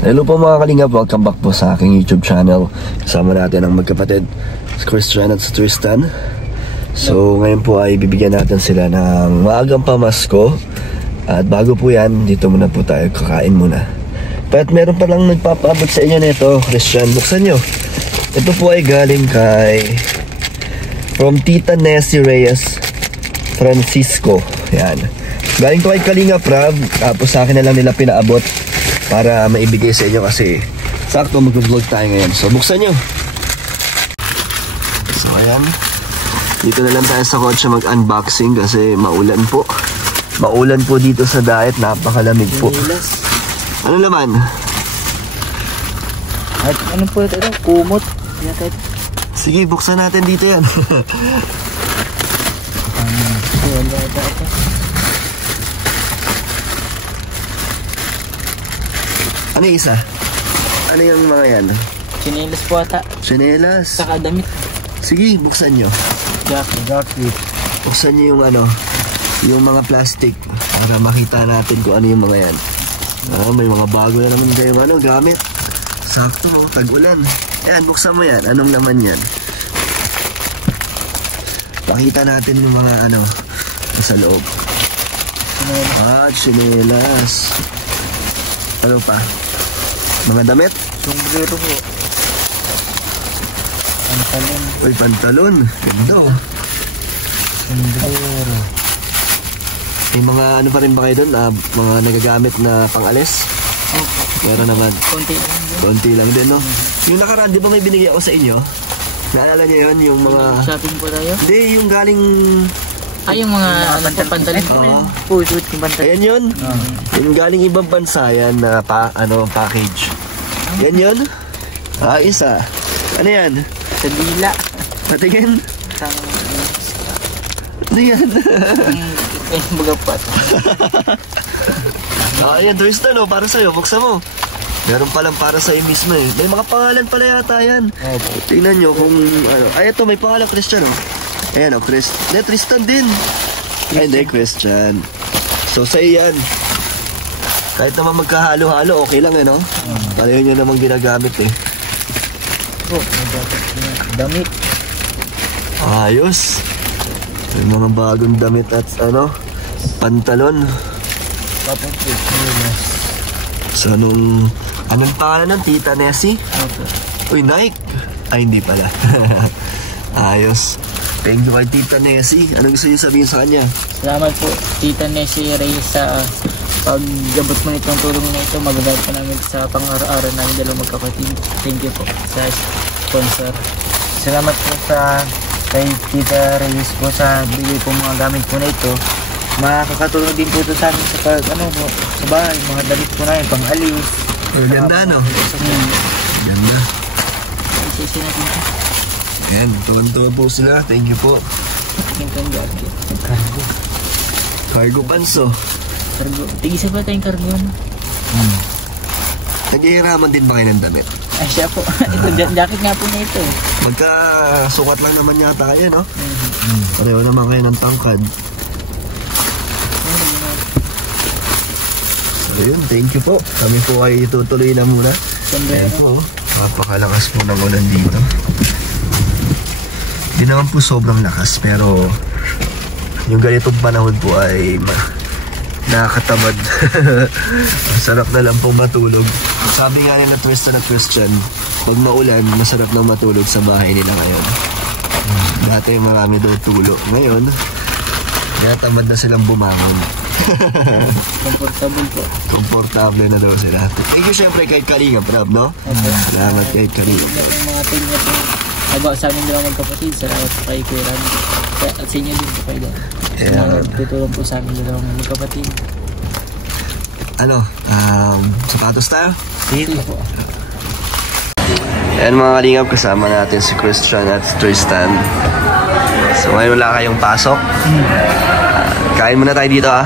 Hello po mga kalingap, welcome back po sa aking YouTube channel. Kasama natin ang magkapatid, si Christian at si Tristan. So ngayon po ay bibigyan natin sila ng maagang pamasko. At bago po yan, dito muna po tayo, kakain muna. But meron pa lang nagpapaabot sa inyo nito, Christian, buksan nyo. Ito po ay galing kay from Tita Nessie Reyes Francisco. Yan. Galing to kay Kalinga Prab. Tapos sa akin na lang nila pinaabot para maibigay sa inyo kasi sakto mag-vlog tayo ngayon. So buksan nyo. So ayan, dito na lang tayo sa kotse mag-unboxing kasi maulan po. Maulan po dito sa diet, napakalamig po. Ano naman? At ano po ito? Kumot. Sige, buksan natin dito yan. Ano yung isa? Ano yung mga yan? Chinelas po ata. Chinelas? Saka damit. Sige, buksan nyo. Jacket. Buksan nyo yung ano, yung mga plastic para makita natin kung ano yung mga yan. May mga bago na naman kayong ano, gamit. Sakto, tag-ulan. Yan, buksan mo yan. Anong naman yan? Makita natin yung mga ano sa loob. Chinelas. Ano pa? Mga damit? Sombrero po. Pantalon. Uy, pantalon. Ganda oh. Sombrero. May mga ano pa rin ba kayo doon? Mga nagagamit na pang-alis? Meron naman. Konti lang. Konti lang din, no? Yung nakaraan, di ba may binigay ako sa inyo? Naalala niyo yun? Yung mga... Shopping po tayo? Hindi, yung galing... Ay, yung mga pantalon. Oo. Suit yung pantalon. Ayan yun. Yung galing ibang bansa yan na package. Yan yun? Isa. Ano yan? Sa dila. Patingin? Ano yan? Magapat. Ayan, Tristan, oh, para sa'yo. Buksan mo. Meron palang para sa'yo mismo eh. May mga pangalan pala yata yan. Tingnan nyo kung ano. Ay, ito, may pangalan Christian, oh. Ayan, oh, Tristan din. Ay, hindi, Christian. So, sa'yo yan. Kahit naman magkahalo-halo, okay lang eh, no? Pareho nyo namang ginagamit eh. Damit. Ayos. May mga bagong damit at ano, pantalon. So, anong pangalan ng Tita Nessie? Uy, Nike. Ay, hindi pala. Ayos. Thank you kay Tita Nessie. Ano gusto niyo sabihin sa kanya? Salamat po, Tita Nessie Reyes, sa pag-gabot mo nitong tulong na ito. Magagamit pa namin sa pang-araw-araw namin dalawang magkapatid. Thank you po sa sponsor. Salamat po kay Tita Reyes po sa bigay po mga gamit po na ito. Makakatulong din po ito sa amin sa sa bahay. Mga damit po namin, pang-alis. Ganda, no? Ganda. Isisi natin ito. Ayan, tuwan-tuwa po sila. Thank you po. Cargo pants, oh. Cargo. Tigisa ba tayong cargo? Nag-iiraman din ba kayo ng damit? Ay, siya po. Ito, jacket nga po na ito. Magkasukat lang naman yata kayo, no? Pareho naman kayo ng tangkad. So yun, thank you po. Kami po ay tutuloy na muna. Ayan po, napakalakas po ng ulan dito. Hindi naman po sobrang lakas, pero yung ganitong panahon po ay nakakatamad. Sarap na lang pong matulog. Sabi nga nila Tristan at Christian, pag maulan, masarap nang matulog sa bahay nila ngayon. Dati marami daw tulo. Ngayon, kaya tamad na silang bumangon. Comfortable po. Komportable na daw sila. Thank you syempre kay Kalinga Prab, no? Salamat kay Kalinga Prab. Mga team na po. Nagawa sa amin dalawang magkapatid. Salamat po kay Kuya Rami. At sa inyo din po kayo doon. Tutulong po sa amin dalawang magkapatid. Ano? Sapatos tayo? Sige po. Ayan mga kalingap, kasama natin si Christian at Tristan. So ngayon wala kayong pasok. Kain muna tayo dito ah.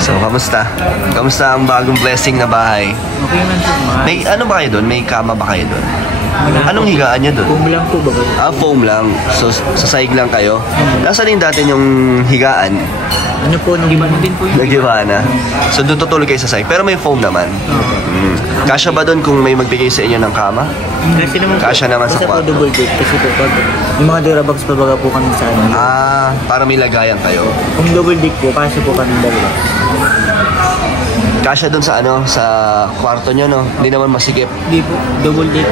So kamusta? Kamusta ang bagong blessing na bahay? Okay man po. May ano ba kayo doon? May kama ba kayo doon? Anong higaan niyo doon? Foam lang po ba kayo? Foam lang. So sa sahig lang kayo? Nasaan din dati yung higaan? Ano po, nagiba na din po yun. Nagiba na. So doon tutulog kayo sa sahig. Pero may foam naman. Kasya ba doon kung may magbigay sa inyo ng kama? Kasi naman po, Kasya naman sa basta po kwarto. double deck. Kasi po, pag yung mga durabox pa baga po kami sa ano. Para may lagayan kayo. Kung double deck po, kasi po kami dalawa. Kasya doon sa ano, sa kwarto nyo, no? Hindi naman masikip. Hindi po, double deck.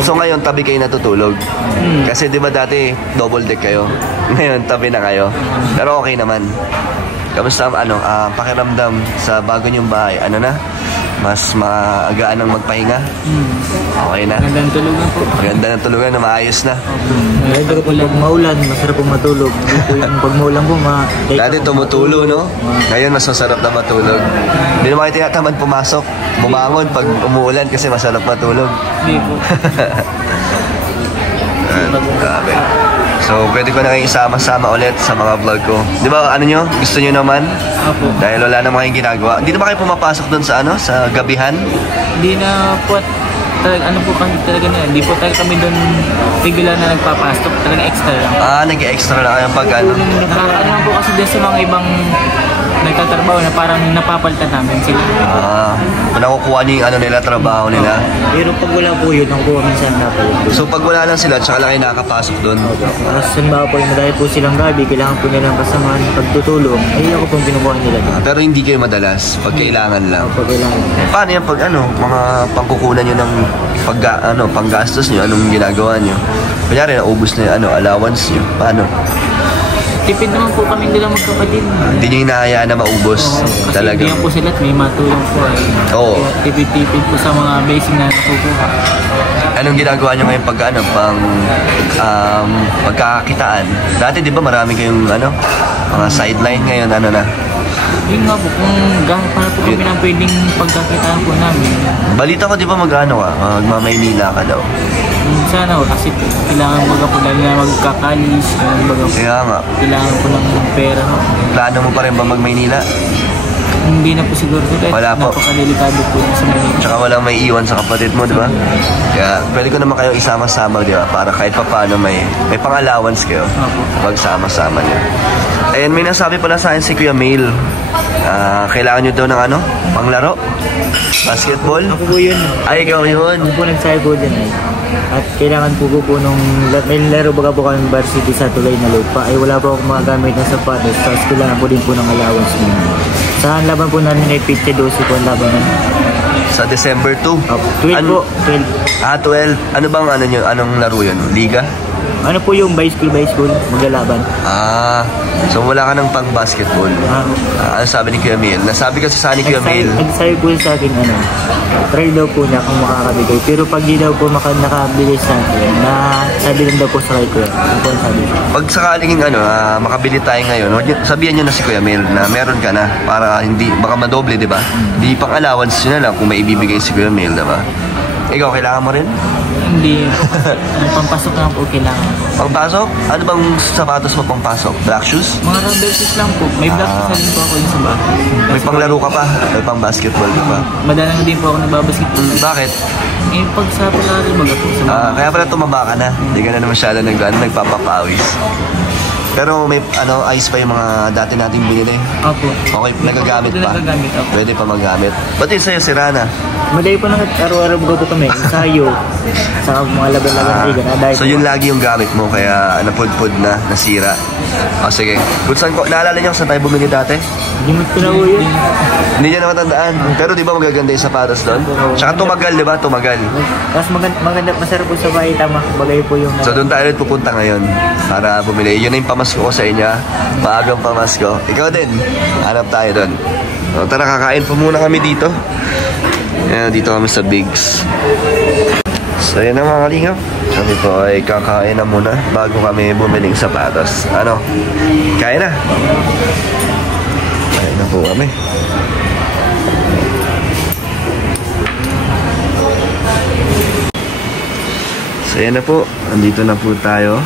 So ngayon, tabi kayo natutulog. Kasi di ba dati, double deck kayo. Ngayon, tabi na kayo. Pero okay naman. Kamusta ano, pakiramdam sa bago nyong bahay? Ano na? Mas maagaan ng magpahinga? Okay na? Magandang tulugan po. Maganda ng tulugan na maayos na. Pero po pag maulan, masarap po matulog. Hindi po yung pag maulan po, Dati tumutulo, no? Ngayon, mas masarap na matulog. Hindi naman kayo tinatamad pumasok. Bumangon pag umuulan kasi masarap matulog. Hindi po. Grabe. So, pwede ko na kayo isama-sama ulit sa mga vlog ko. Di ba, ano nyo? Gusto nyo naman? Apo. Dahil wala namang kayong ginagawa. Hindi naman kayo pumapasok doon sa ano? Sa gabihan? Hindi na po, ano po kami talaga na, hindi po talaga kami doon regular na nagpapasok, talaga extra lang. Nag-extra na kayo pag ano? Nakakaano po kasi din sa mga ibang nagtatrabaho na parang napapalitan namin sila. Nakukuha niyo yung ano nila, trabaho nila. Pero pag wala po yun, nakukuha minsan na po. So, pag wala lang sila, tsaka lang kayo nakakapasok doon. Tapos halimbawa po, dahil po silang gabi, kailangan po nilang kasamahan pagtutulong, ay ako pong pinukuha nila. Pero hindi kayo madalas, pag kailangan lang. Pag kailangan. Paano yan pag ano, mga pangkukunan nyo ng panggastos nyo, anong ginagawa nyo? Kunyari, naubos na yung allowance nyo. Paano? Tipid naman po kami nila magkapatid. Hindi nyo hinahayaan na maubos. Kasi Talaga. hindi po sila at may matulong po ay. Oo. Tipid-tipid po sa mga basic na nakukuha. Anong ginagawa nyo ngayon pag ano, pagkakakitaan? Dati di ba marami kayong mga sideline ngayon, ano na? Yun nga po, kung gano'n pa na po kami na pwedeng pagkakitaan po namin. Balita ko di ba magmamaynila ka daw? Sana po, kasi po, kailangan baga po lalo na magkakalis, Kaya nga. kailangan po ng pera. No? Plano mo pa rin ba mag-Maynila? Hindi na po siguro po, Wala po. napakadelikado po sa Manila. Tsaka walang may iwan sa kapatid mo, di ba? Kaya pwede ko naman kayo isama-sama, di ba? Para kahit pa paano may pang-allowance kayo. Magsama-sama niyo. Ayan, may nasabi pala sa akin si Kuya Mail. Kailangan nyo daw ng panglaro? Basketball? Ako po yun. Ay, ikaw yun. Ako po nagsabi po dyan ay. At kailangan po nung may laro baga po kami varsity sa tulay na lupa. Ay wala po akong mga gamit na sapatos. Tapos kailangan po din po ng allowance mo. Sa laban po namin ay 50-12 po ang laban namin. Sa December 2? 12 po. 12. 12. Ano bang anong laro yun? Liga? Ano po yung by school maglalaban? So wala ka ng pang-basketball. Ano sabi ni Kuya Mail? Nasabi kasi sa ni Kuya Mail. Nagsabi po sa akin, try daw po niya kung makakabigay. Pero pag di daw po nakabigay sa akin, sabi lang daw po sa kay Kuya. Pag sakaling makabili tayo ngayon, sabihan nyo na si Kuya Mail na meron ka na para hindi, baka madoble, di ba? Hindi pang allowance nyo na lang kung may ibibigay si Kuya Mail, di ba? Ikaw, kailangan mo rin? Hindi. Pampasok lang po kailangan. Pangpasok? Ano bang sapatos mo pangpasok? Black shoes? Mga rubber shoes lang po. May black shoes na din po ako yung sa bahay. May panglaro ka pa? May pang basketball ka pa? Madalang din po ako nagbabasketball. Bakit? Pag sa pag-aaral baga po. Kaya pala tumaba ka na. Hindi ka na masyado nagpapapawis. Pero may ice pa yung mga dati nating binili. Opo. Okay, nagagamit pa. Nagagamit ako. Pwede pa magamit. Ba't yung sa'yo, sira na? Madali po nang araw-araw baga po kami. Ensayo. Sa mga laban-laban. So yun lagi yung gamit mo, kaya napudpud na, nasira. Sige. Kung saan ko, naalala niyo kung saan tayo bumili dati? Hindi mo tinawo yun. Hindi niya namatandaan. Pero di ba magaganda yung sapatos doon? Tsaka tumagal, di ba? Tumagal. Tapos maganda, masarap po sa bahay. Tama, bagay po yung... So doon tayo ulit pupunta ngayon para bumili. Yun na yung pamasko ko sa inyo. Maagang pamasko. Ikaw din. Hanap tayo doon. So, tara, kakain po muna kami dito. Ayan, dito kami sa Bigs. So yun na mga kalingap. Kami po ay kakain na muna bago kami bumiling sapatos. Ano? Kain na. Kain na po kami. So yan na po. Andito na po tayo.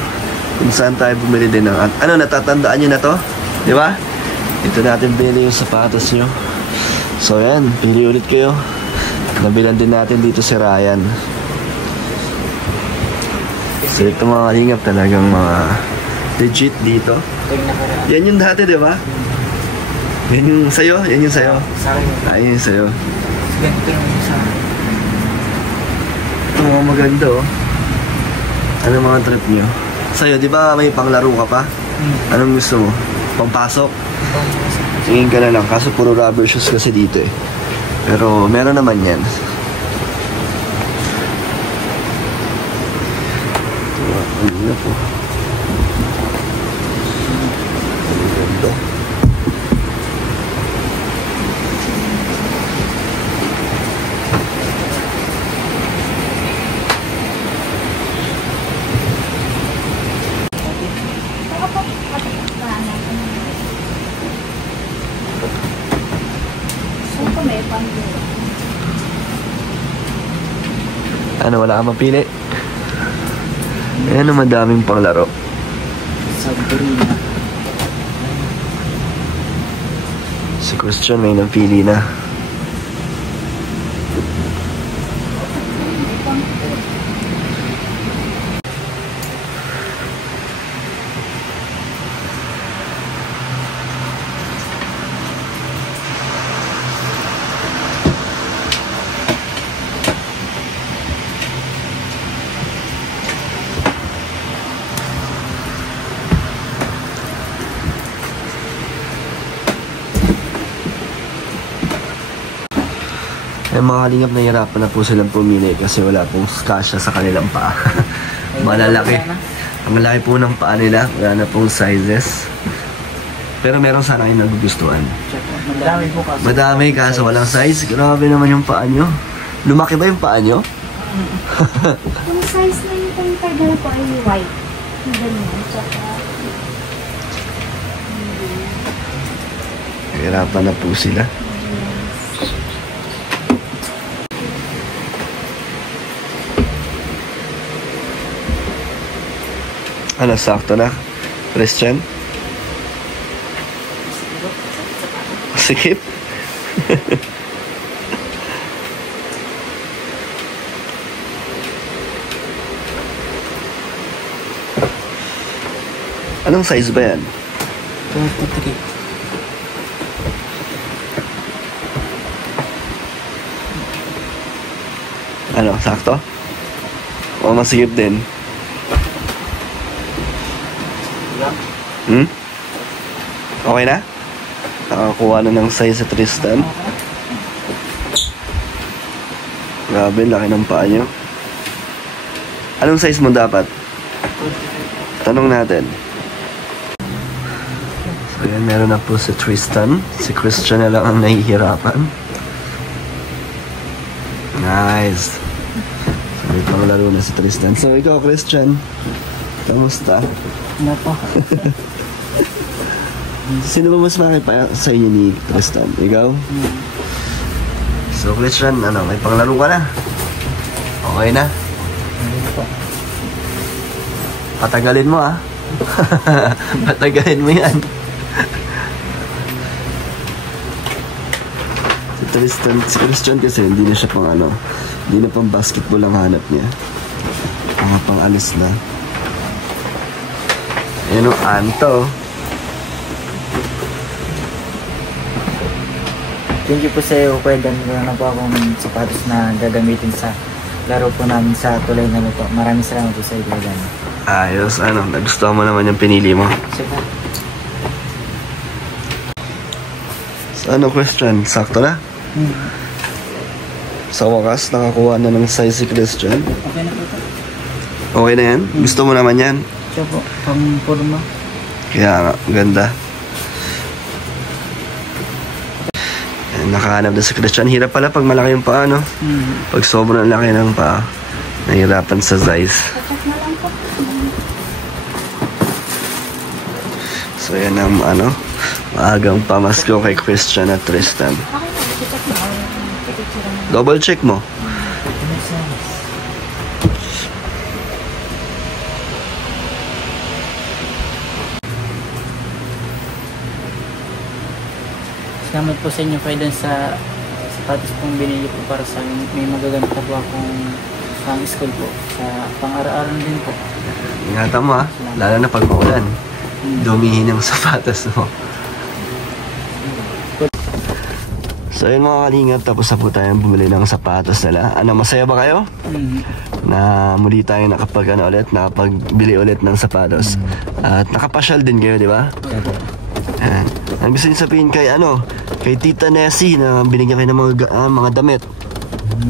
Kung saan tayo bumili din ng... natatandaan nyo na to? Di ba? Dito natin bili yung sapatos nyo. So yan, pili ulit kayo. Nabilan din natin dito si Ryan. So ito mga kalingap, talagang mga legit dito. Yan yung dati, di ba? Yan yung sayo? Yan yung sayo? Sa akin. Yan yung sayo. Ganito lang yung sa akin. maganda oh. Ano mga trip nyo? Sa'yo, di ba may panglaro ka pa? Anong gusto mo? Pampasok? Tingin ka na lang, kaso puro rubber shoes kasi dito eh. Pero meron naman yan. Ano na po? Ang ganda. Ano, wala kang mapili? Ayan, madaming panglaro. Sabrina. Si Christian may napili na. Yung mga kalingap, nahihirapan na po silang pumili kasi wala pong kasya sa kanilang paa. Malalaki. Ang malaki po ng paa nila. Wala na pong sizes. Pero meron sana kayong nagugustuhan. Madami po kasi. Madami kaso walang size. Grabe naman yung paa nyo. Lumaki ba yung paa nyo? Yung size na yung pang-tagal ko ay white. Yung ganyan. Tsaka... Nahihirapan na po sila. Ano, sakto na? Christian? Sikip? Anong size ba yan? 23. Ano, sakto? O masikip din? Okay na? Nakakuha na ng size sa Tristan. Grabe, laki ng paa nyo. Anong size mo dapat? Tanong natin. So yan, meron na po si Tristan. Si Christian na lang ang nahihirapan. Nice. So may panglaro na si Tristan. So ikaw, Christian, kamusta? Ano po? Sino ba mas makipaya sa inyo ni Tristan? Ikaw? So, Christian, ano, may panglaro ka na? Okay na? Ano po? Patagalin mo, ah. Patagalin mo yan. Si Christian kasi hindi na siya pang ano, hindi na pang basketball ang hanap niya. Mga pang alis na. Ayan o, Anto. Thank you po sa iyo, Kuya Dan. Meron na po akong sapatos na gagamitin sa laro po namin sa tulay na lupa. Maraming salamat po sa iyo, Kuya Dan. Ayos, ano, nagustuhan mo naman yung pinili mo. Sige. So, ano, Christian? Sakto na? Sa wakas, nakakuha na ng size si Christian. Okay na po ito. Okay na yan? Gusto mo naman yan? Siya po, pang-purma. Kaya nga, ganda. Nakahanap na si Christian. Hirap pala pag malaki yung paa, no? Pag sobrang laki ng paa, nahihirapan sa size. So yan ang ano, maagang pamasko kay Christian at Tristan. Double check mo. Salamat po sa inyo, Kuya Dan, sa sapatos pong binili po para sa amin. May magagamit na po akong pang school po. Sa pang-araw-araw din po. Ingatan mo, ha? Lalo na pag maulan. Dumihin ang sapatos mo. So yun mga kalingap, tapos na po tayong bumili ng sapatos nila. Ano, masaya ba kayo? Na muli tayo nakapagbili ulit ng sapatos. At nakapasyal din kayo, di ba? Ang gusto niyo sabihin kay Tita Nessie na binigyan kayo ng mga damit.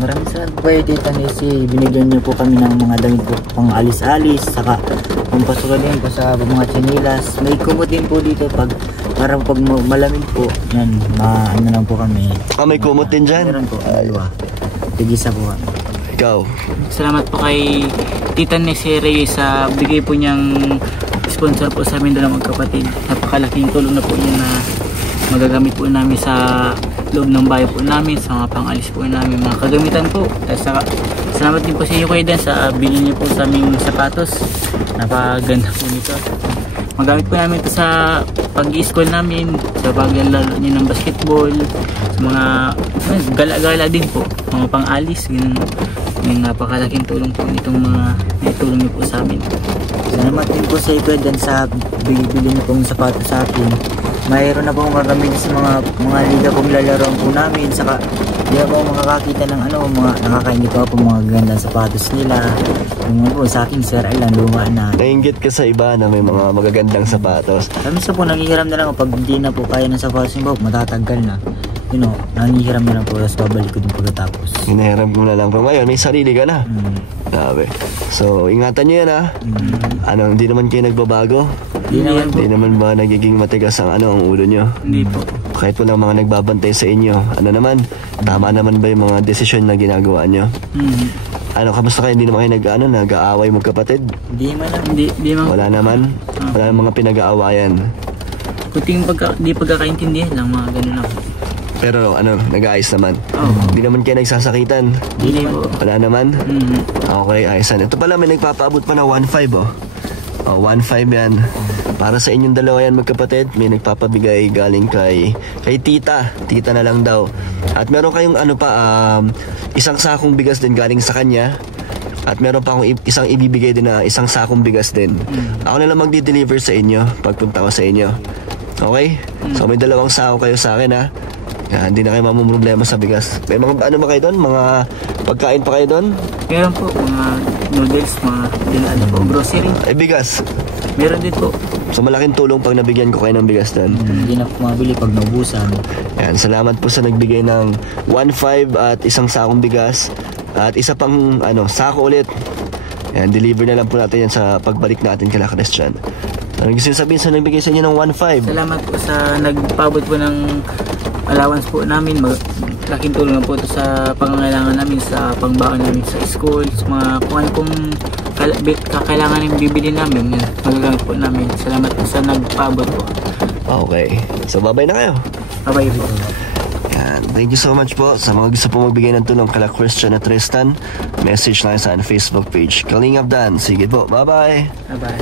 Maraming salamat po kayo, Tita Nessie. Binigyan niyo po kami ng mga damit po pang alis-alis, saka pampasukan din po sa mga chinilas. May kumot din po dito para pag malamig po, yan, ano lang po kami. May kumot din dyan? Meron po, dalawa. Tigisa po kami. Ikaw? Salamat po kay Tita Nessie Reyes sa bigay po niyang sponsor po sa amin dalawang magkapatid. Napakalaking tulong na po niya na magagamit po namin sa loob ng bahay po namin, sa mga pangalis po namin, mga kagamitan po. Salamat din po sa iyo kayo din sa bilhin niyo po sa aming sapatos. Napaganda po nito. Magamit po namin ito sa pag-i-school namin, sa paglalaro niyo ng basketball, sa mga gala-gala din po, mga pang-alis. Yung napakalaking tulong po nitong mga naitulong niyo po sa amin. Salamat din po sa iyo din sa bili niyo pong sapatos sa akin. Mayroon na pong gagamit sa mga liga pong lalaroan po namin, saka di ako makakakita ng nakakaingit po mga gandang sapatos nila. Yung po sa akin, Sir Alan, luma na. Nainggit ka sa iba na may mga magagandang sapatos. Kami sa po, nangihiram na lang pag hindi na po kaya ng sapatos yung bawak, matatanggal na. Nangihiram na lang po, tapos babalik ko din pagkatapos. Hinahiram ko na lang. Pero ngayon, may sarili ka na. Sabi. So, ingatan nyo yan ha. Hindi naman kayo nagbabago? Hindi naman ba nagiging matigas ang ulo nyo? Hindi po. Kahit walang mga nagbabantay sa inyo, tama naman ba yung mga desisyon na ginagawa nyo? Kamusta kayo? Hindi naman kayo nag-aaway magkapatid? Hindi man. Wala naman? Wala namang mga pinag-aawayan? Kuting di pagkakaintindihan lang, mga ganun lang. Pero nag-aayos naman? Hindi naman kayo nagsasakitan? Hindi po. Wala naman? Okay, ayosan. Ito pala, may nagpapaabot pa na 1.5 1.5 yan. Para sa inyong dalawa yan magkapatid. May nagpapabigay galing kay tita. Tita na lang daw. At meron kayong isang sakong bigas din galing sa kanya. At meron pa akong isang ibibigay din na isang sakong bigas din. Ako na lang magdi-deliver sa inyo pagpunta ko sa inyo. Okay? So may dalawang sako kayo sa akin ha. Hindi na kayo mamumroblema sa bigas. May mga ba kayo doon? Mga pagkain pa kayo doon? Meron po, mga noodles, mga grocery. Bigas? Meron din po. So malaking tulong pag nabigyan ko kayo ng bigas doon. Hindi na po mabili pag naubusan. Yan, salamat po sa nagbigay ng 1.5 at isang sakong bigas. At isa pang sako ulit. Yan, deliver na lang po natin yan sa pagbalik natin kay Christian. Anong gusto sabihin sa nagbigay sa inyo ng 1.5? Salamat po sa nagpabot po ng allowance po namin. Laking tulong na po ito sa pangangailangan namin, sa pangbaon namin sa school, sa mga kung ano pong kakailangan yung bibili namin, magagamit po namin. Salamat po sa nagpabot po. Okay. So babay na kayo. Babay po. Yan. Thank you so much po sa mga gusto po magbigay ng tulong kala Christian at Tristan. Message lang sa Facebook page Kalingap Dan. Sige po. Bye bye. Bye bye.